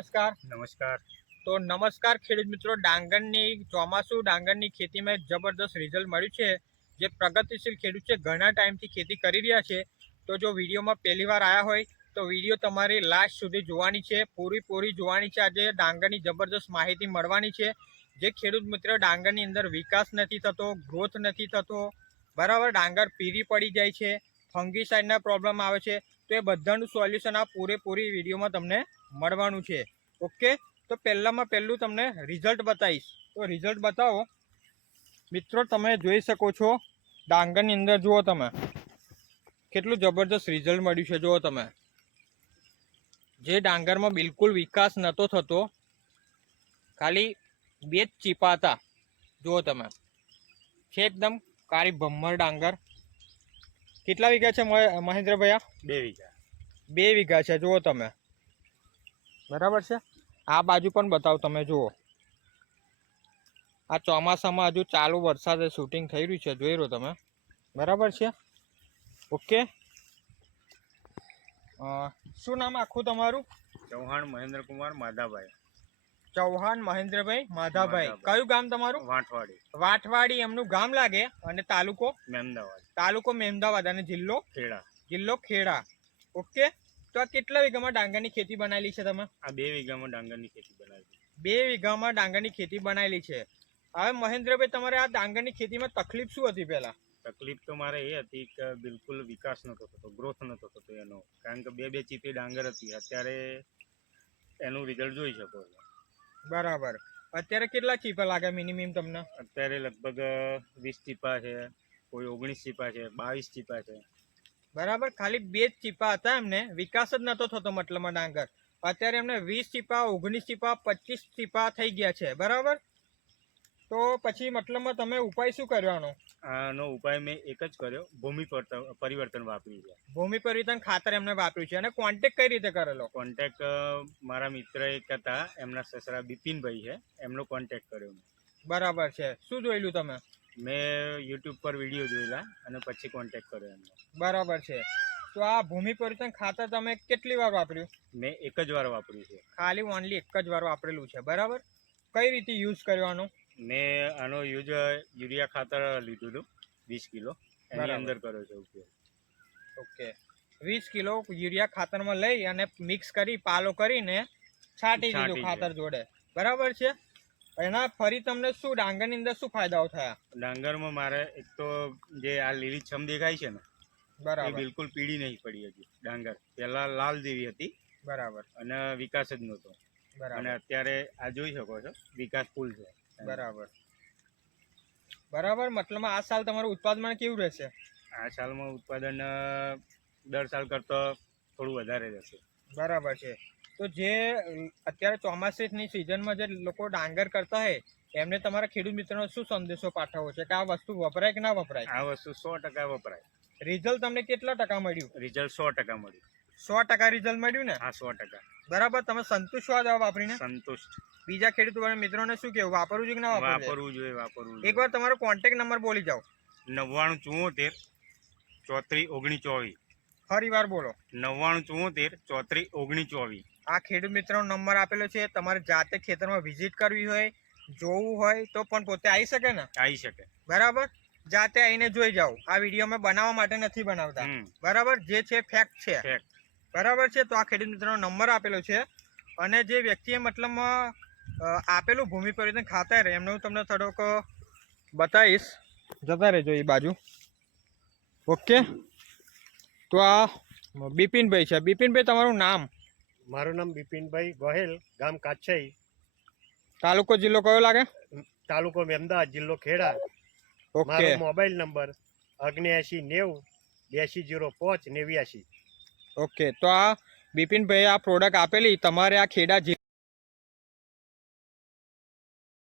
નમસ્કાર. નમસ્કાર. તો નમસ્કાર ખેડૂત મિત્રો ડાંગરની ચોમાસુ ડાંગરની ખેતીમાં જબરદસ્ત રિઝલ્ટ મળ્યું છે. જે પ્રગતિશીલ ખેડૂત છે ઘણા ટાઈમથી ખેતી કરી રહ્યા છે. તો જો વિડીયોમાં પહેલી વાર આવ્યા હોય તો વીડિયો તમારી લાસ્ટ સુધી જોવાની છે. પૂરી પૂરી જોવાની છે. આજે ડાંગરની જબરદસ્ત માહિતી મળવાની છે. જે ખેડૂત મિત્ર ડાંગરની અંદર વિકાસ નથી થતો ગ્રોથ નથી થતો બરાબર ડાંગર પીરી પડી જાય છે ફંગીસાઇડના પ્રોબ્લેમ આવે છે. તો એ બધાનું સોલ્યુશન આ પૂરેપૂરી વિડીયોમાં તમને મળવાનું છે. ઓકે? તો પહેલાંમાં પહેલું તમને રિઝલ્ટ બતાવીશ. તો રિઝલ્ટ બતાવો. મિત્રો તમે જોઈ શકો છો. ડાંગરની અંદર જુઓ તમે. કેટલું જબરદસ્ત રિઝલ્ટ મળ્યું છે જુઓ તમે. જે ડાંગરમાં બિલકુલ વિકાસ નહોતો થતો ખાલી બે જ ચીપાતા જુઓ તમે. છે એકદમ કાળી ભમ્મર ડાંગર. કેટલા વીઘા છે મહે- મહેન્દ્રભાઈ? બે વીઘા. બે વીઘા છે જુઓ તમે. બરાબર છે? આ બાજુ પણ બતાવો તમે જુઓ. આ ચોમાસામાં હજુ ચાલુ વરસાદે શૂટિંગ થઈ રહ્યું છે જોઈ રહ્યો તમે. બરાબર છે? ઓકે? શું નામ આખું તમારું? ચૌહાણ મહેન્દ્રકુમાર માધાભાઈ. ચૌહાણ મહેન્દ્રભાઈ માધાભાઈ. કયું ગામ તમારું? વાંઠવાડી. વાટવાડી એમનું ગામ લાગે? અને તાલુકો? મહેમદાવાદ તાલુકો મહેમદાવાદ અને જિલ્લો? ખેડા. જિલ્લો ખેડા. ઓકે? તો આ કેટલા વીઘામાં ડાંગરની ખેતી બનાવેલી છે તમે? આ બે વીઘામાં ડાંગરની ખેતી બનાવેલી બે વીઘામાં ડાંગરની ખેતી બનાવેલી છે. હવે મહેન્દ્રભાઈ તમારે આ ડાંગરની ખેતીમાં તકલીફ શું હતી પહેલા? તકલીફ તો મારે એ હતી કે બિલકુલ વિકાસ નહોતો થતો ગ્રોથ નહોતો થતો એનો. કારણ કે બે બે ચીપી ડાંગર હતી. અત્યારે એનું રિઝલ્ટ જોઈ શકો છો. બરાબર. અત્યારે કેટલા ચીપા લાગે મિનિમમ તમને? અત્યારે લગભગ વીસ ચીપા છે કોઈ ઓગણીસ ચીપા છે બાવીસ ચીપા છે. બરાબર? ખાલી બે જ ચીપા હતા એમને. વિકાસ જ નહોતો થતો મતલબમાં ડાંગર. અત્યારે એમને વીસ ચીપા ઓગણીસ ચીપા પચીસ ચીપા થઈ ગયા છે. બરાબર? તો પછી મતલબમાં તમે ઉપાય શું કરવાનો આનો? ઉપાય મેં એક જ કર્યો. ભૂમિ પરિવર્તન વાપર્યું છે. ભૂમિ પરિવર્તન ખાતર એમને વાપર્યું છે. અને કોન્ટેક કઈ રીતે કરેલો? કોન્ટેક મારા મિત્ર એક હતા. એમના સસરા બિપિનભાઈ છે. એમનો કોન્ટેક કર્યો બરાબર છે. શું જોયેલું તમે? મેં યુટ્યુબ પર વીડિયો જોયેલા અને પછી કોન્ટેક કર્યો એમને. બરાબર છે. તો આ ભૂમિ પરિવર્તન ખાતર તમે કેટલી વાર વાપર્યું? મેં એક જ વાર વાપર્યું છે. ખાલી ઓનલી એક જ વાર વાપરેલું છે બરાબર? કઈ રીતે યુઝ કરવાનો મેં આનો યુઝ યુરિયા ખાતર લીધું હતું વીસ કિલો. એની અંદર કર્યો છે ઉપયોગ. ઓકે. વીસ કિલો યુરિયા ખાતરમાં લઈ અને મિક્સ કરી પાલો કરીને છાંટી દીધું. ખાતર જોડે. બરાબર છે? એના ફરી તમને શું ડાંગરની અંદર શું ફાયદાઓ થયા? ડાંગરમાં મારે એક તો જે આ લીલી છમ દેખાય છે ને બરાબર. બિલકુલ પીળી નહીં પડી હજી ડાંગર. પહેલા લાલ જેવી હતી બરાબર. અને વિકાસ જ નહોતો. અને અત્યારે આ જોઈ શકો છો વિકાસ ફૂલ છે. બરાબર. બરાબર મતલબ આ સાલ તમારું ઉત્પાદન કેવું રહેશે? આ સાલમાં ઉત્પાદન દર સાલ કરતો થોડું વધારે રહેશે. બરાબર છે. તો જે અત્યારે ચોમાસાની સિઝનમાં જે લોકો ડાંગર કરતા હોય એમને તમારા ખેડૂત મિત્રોનો શું સંદેશો પાઠવવો છે? કે આ વસ્તુ વપરાય કે ના વપરાય? આ વસ્તુ સો ટકા વપરાય. રિઝલ્ટ તમને કેટલા ટકા મળ્યું? રિઝલ્ટ સો ટકા મળ્યું. સો ટકા રિઝલ્ટ મળ્યું ને? હા સો ટકા. બરાબર તમે સંતુષ્ટ છો આ વાપરીને? સંતુષ્ટ. બીજા ખેડૂત મિત્રોને શું કેવું વાપરવું જોઈએ કે ના વાપરવું જોઈએ? વાપરવું એકવાર તમારો કોન્ટેક્ટ નંબર બોલી જાઓ. નવ્વાણું ચુમ્મોતેર ચોત્રીસ ઓગણીસ ચોવીસ. ફરી વાર બોલો. નવ્વાણું ચુમ્મોતેર ચોત્રીસ ઓગણીસ ચોવીસ. આ ખેડૂત મિત્રનો નંબર આપેલો છે. તમારે જાતે ખેતરમાં વિઝિટ કરવી હોય જોવું હોય તો પણ પોતે આવી શકે ને? આવી શકે. બરાબર? જાતે આવીને જોઈ જાઓ. આ વીડિયો અમે બનાવવા માટે નથી બનાવતા. બરાબર? જે છે ફેક્ટ છે. બરાબર છે? તો આ ખેડૂત મિત્રનો નંબર આપેલો છે. અને જે વ્યક્તિએ મતલબ આપેલું ભૂમિ પરિવર્તન ખાતર એમને હું તમને થોડોક બતાવીશ. જતા રહેજો એ બાજુ. ઓકે? તો આ બિપિનભાઈ છે. બિપિનભાઈ તમારું નામ? મારું નામ બિપિનભાઈ ગોહેલ ગામ કાછઈ. તાલુકો જિલ્લો કયો લાગે? તાલુકો મેમદાવાદ જિલ્લો ખેડા. ઓકે. મોબાઈલ નંબર અગ્નેયાસી નેવું બ્યાસી જીરો પાંચ નેવ્યાસી ઓકે. તો આ બિપિનભાઈ આ પ્રોડક્ટ આપેલી. તમારે આ ખેડા